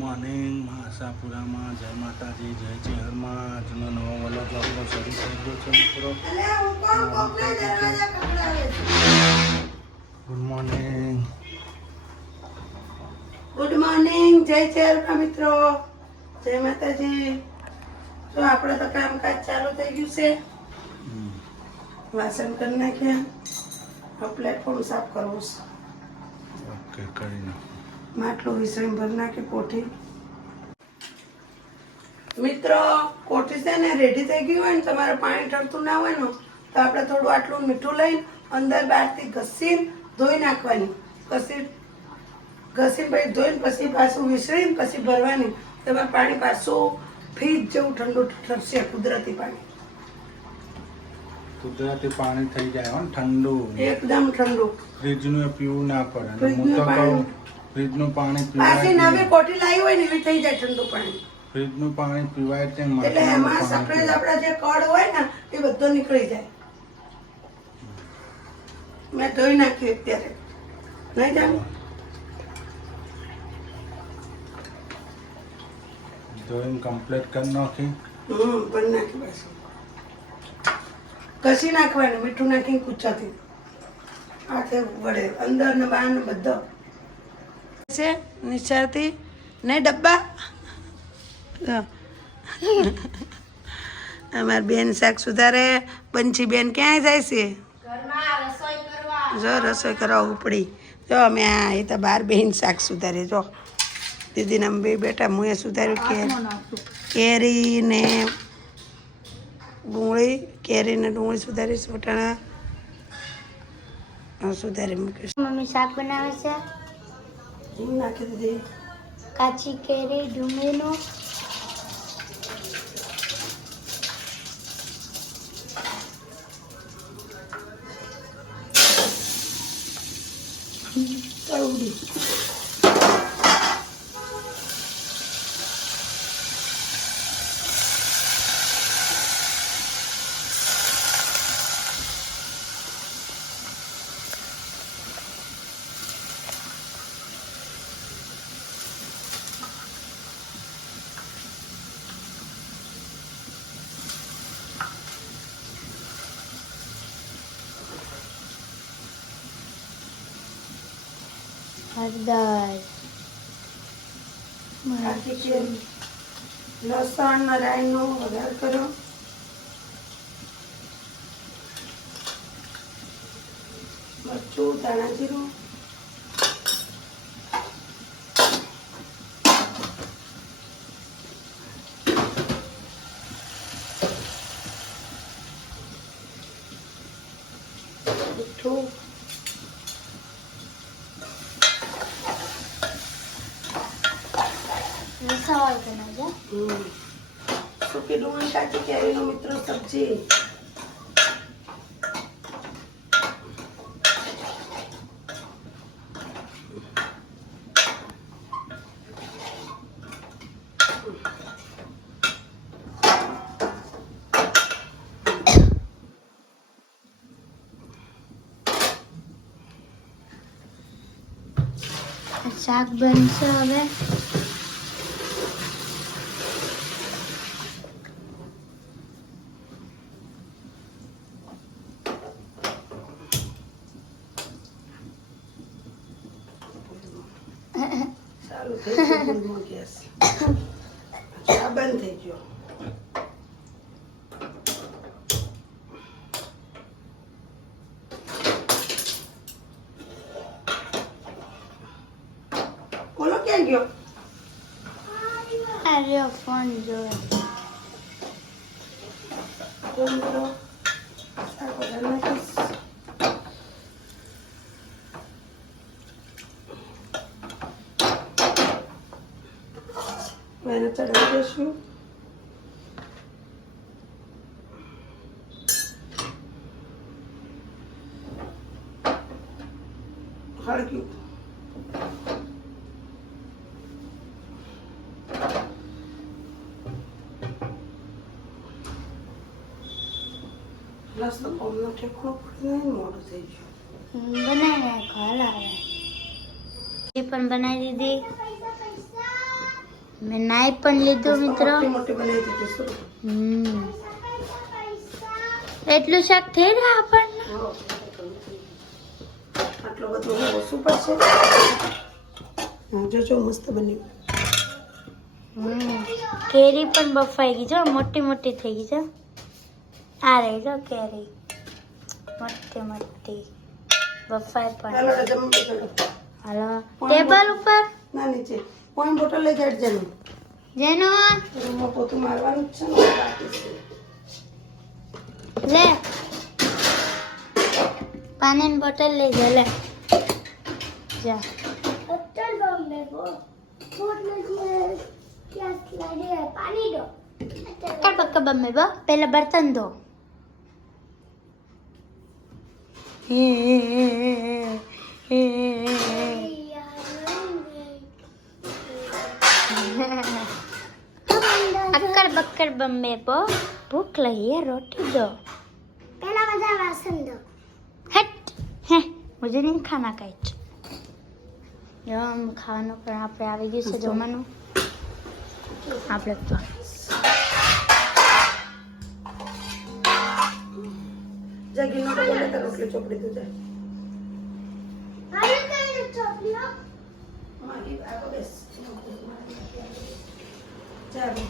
Morning આશાપુરામાં જય માતાજી જય ચેહરમાં આજનો નવો વલોગ આપણો શરૂ થઈ ગયો છે મિત્રો. Good morning. ગુડ મોર્નિંગ જય ચેહરમાં મિત્રો, જય માતાજી. તો આપણે તો કામકાજ ચાલુ થઈ ગયું છે. વાસણ કરી નાખ્યા, પ્લેટફોર્મ સાફ કરવું છે. ઓકે, કરી નાખો. માટલું વિસરી ભરી નાખી કોઠી. મિત્રો કોઠી છે ને રેડી થઈ ગયું હોય ને, તમારે પાણી ઠરતું ના હોય ને તો આપણે થોડું આટલું મીઠું લઈને અંદર બહારથી ઘસીને ધોઈ નાખવાની. ઘસીને પછી ધોઈને પછી પાછું વિસરીને પછી ભરવાની. તમારે પાણી પાછું ફ્રીજ જેવું ઠંડુ ઠરશે. કુદરતી પાણી, કુદરતી પાણી થઈ જાય હો, ઠંડુ એકદમ ઠંડુ. ફ્રીજનું એ પીવું ના પડે. ફ્રીજનું હું તો પાણી- કહું ફ્રીજનું પાણી પાછી પીવાય નવી કોઠી લાવી હોય ને એવી થઈ જાય ઠંડુ પાણી. ફ્રીજનું પાણી પીવાય તે એટલે માટલાનું એમાં પાણી સફેદ પીવાય. આપણા જે કડ હોય ને એ બધો નીકળી જાય. મેં ધોઈ નાખ્યું અત્યારે, નહીં જાણું. ધોઈને કમ્પ્લીટ કરી નાખી. પણ નાખી પાછું ઘસી નાખવાનું મીઠું નાખીને કૂચાથી હાથે વડે અંદર ને બહાર ને બધો છે. નિશાળથી ને ડબ્બા અમારી બેન શાક સુધારે. બંછી બેન ક્યાંય જાય છે? જો રસોઈ કરવા ઉપડી. જો અમે આ એ તો બાર બેન શાક સુધારી. જો દીદીને અમે બે બેટા હું એ સુધાર્યું કેરી ને ડુંગળી. કેરી ને ડુંગળી સુધારીશ. વટાણા સુધારી મૂકીશ. મમ્મી શાક બનાવે છે. હિંગ નાખી દીધી. કાચી કેરી, ડુંગળીનું. તળુડી. હળદર, કાચી કેરી, લસણ ને રાઈનો વઘાર કર્યો. મરચું, ધાણા જીરું. મીઠું. સવાલ બનાવજો. સૂકી ડુંગળી, કાચી કેરીનો મિત્રો સબ્જી. શાક બનશે હવે. સારું થઈ ગયું. ગેસ આ બંધ થઈ ગયો. બોલો ક્યાં ગયો? અરે ફોન જોવે. મિત્રો શાક વઘાર નાખીશ. એને ચડાવી દઈશું. હળગ્યું. પ્લસ તો કોમનો ઠેકણો પડી જાય, મોડું થઈ ગયું. બનાવી નાખો, હાલ આવે. એ પણ બનાવી દીધી. મેં નાઈ પણ લીધું મિત્રો. મોટી મોટી બનાવી દીધી શું એટલું શાક થઈ રહ્યા આપણને. આટલો બધો ઓછું પડશે. હા જોજો મસ્ત બન્યું. કેરી પણ બફાઈ ગઈ છે, મોટી મોટી થઈ ગઈ છે. આ રહી જો કેરી મોટી મોટી બફાઈ હાલો પણ. જમવા બેસો. હાલો ટેબલ ઉપર ના નીચે પાણી બોટલ લઈ જાય જેનું જેનો રૂમમાં પોતું મારવાનું જ છે ને બાકી છે. લે પાણીની બોટલ લઈ જા લે જા. કર બક્કા બમ્મે બા પહેલા બર્તન ધો. अक्कर बक्कर बम्बे पो भूख लगी है रोटी दो. पहला मजा वासन दो. हट है मुझे नहीं खाना काच. ખાવાનું પણ આપણે આવી ગયું છે જમવાનું. આપણે તો જગી નો બોલે તો રોટલી ચોપડી દો જાય. મારી આગો બેસ. ચાલો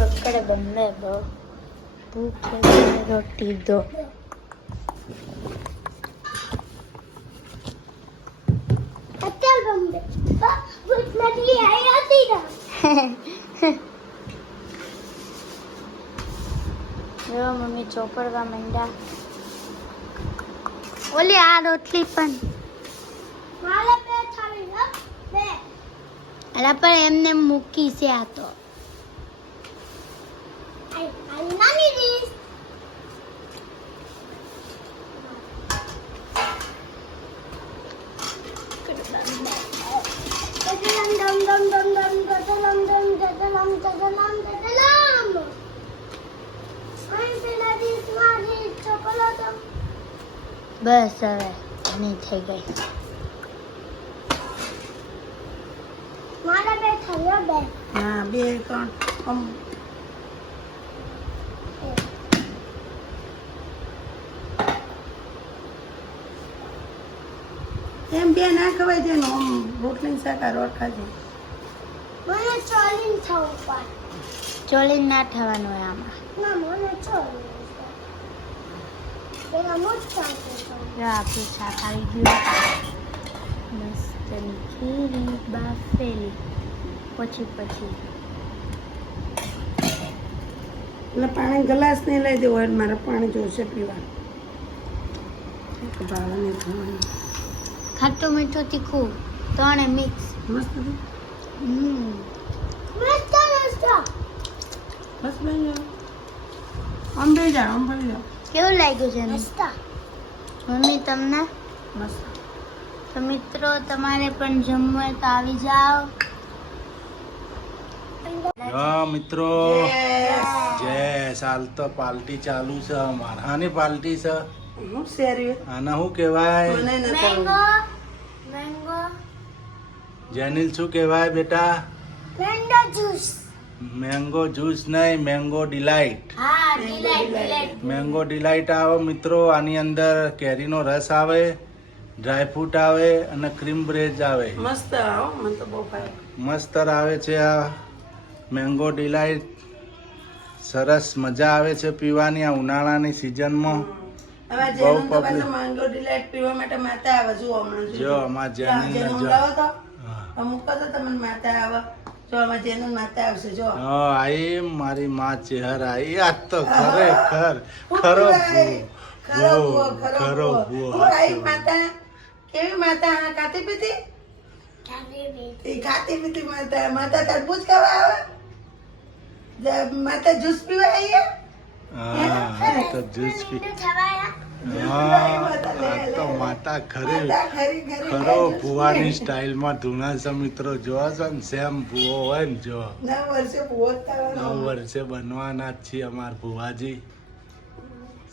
बक्कर बम्बे बो भूख लगी है रोटी दो. જો મમ્મી ચોપડવા માંડ્યા. ઓલી આ રોટલી પણ અલા પણ એમને મૂકી છે આ તો. બસ હવે નહીં થઈ ગઈ. હા બે ત્રણ આમ એમ બે ના ખવાય છે આમ રોટલી શાક આ રોટ ખાજે. ચોળી ના થવાનું હોય આમાં. જો આપણું શાક આવી ગયું. મસ્તની ખીરી બાફેલી પછી એટલે પાણી ગ્લાસ નહીં લઈ દેવો એટલે મારે પાણી જોઈશે પીવા. ભાવે નહીં ખાવાનું. ખાટું મીઠું તીખું ત્રણે મિક્સ. મસ્ત હતું. બસ ભાઈ જાઓ આમ બે જાઓ આમ ભાઈ જાઓ. કેવું લાગ્યું છે મમ્મી તમને? મસ્ત. તો મિત્રો તમારે પણ જમવું હોય તો આવી જાઓ. હા મિત્રો જય હાલ તો પાર્ટી ચાલુ છે અમારે. આની પાર્ટી છે હું શેરી આના શું કહેવાય? મને નથી મેંગો આવડતું. મેંગો જેનિલ શું કહેવાય બેટા? Mango juice. મેંગો જ્યુસ નહીં, મેંગો ડિલાઇટ. હા ડિલાઇટ. મેંગો ડિલાઇટ આવે મિત્રો. આની અંદર કેરીનો રસ આવે, ડ્રાયફ્રૂટ આવે અને ક્રીમ બ્રેડ આવે. મસ્ત આવો મને તો બહુ ભાવે. મસ્ત આવે છે આ મેંગો ડિલાઇટ. સરસ મજા આવે છે પીવાની આ ઉનાળાની સિઝનમાં. હવે બહુ જેનું તો public. પાછું મેંગો ડિલાઇટ પીવા માટે માતા આવે જુઓ હમણાં જો આમાં જેનિલને જેનું જો. લાવો તો હા. અમુક તો તમને માતા આવે જો આમાં જેનું માતા આવશે જો હા, આઈ મારી માં ચહેર આઈ. આ તો ખરેખર ખરો ભૂવો. ખરો ભૂવો. આઈ માતા કેવી માતા હા ખાતી પીતી એ ખાતી પીતી માતા માતા તરબૂચ ખાવા આવે માતા જ્યુસ પીવા આવી હા, આ તો જ્યુસ પી. હા, આ તો માતા ખરી ખરો ભૂવાની સ્ટાઇલમાં ધૂણા છે મિત્રો. જો છે ને સેમ ભૂવો હોય ને જો 9 વર્ષે ભૂવો જ થવાનો 9 વર્ષે બનવાના જ છીએ અમાર ભુવાજી.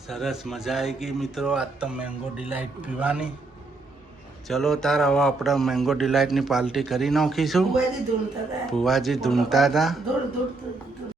સરસ મજા આવી ગઈ મિત્રો. આજ તો મેંગો ડિલાઇટ પીવાની. ચલો તાર હવે આપણે મેંગો ડિલાઇટની પાર્ટી કરી નાખીશું. ભુવાજી ધૂણતા હતા. ભુવાજી ધૂણતા હતા. ધૂળ ધૂળ ધૂળ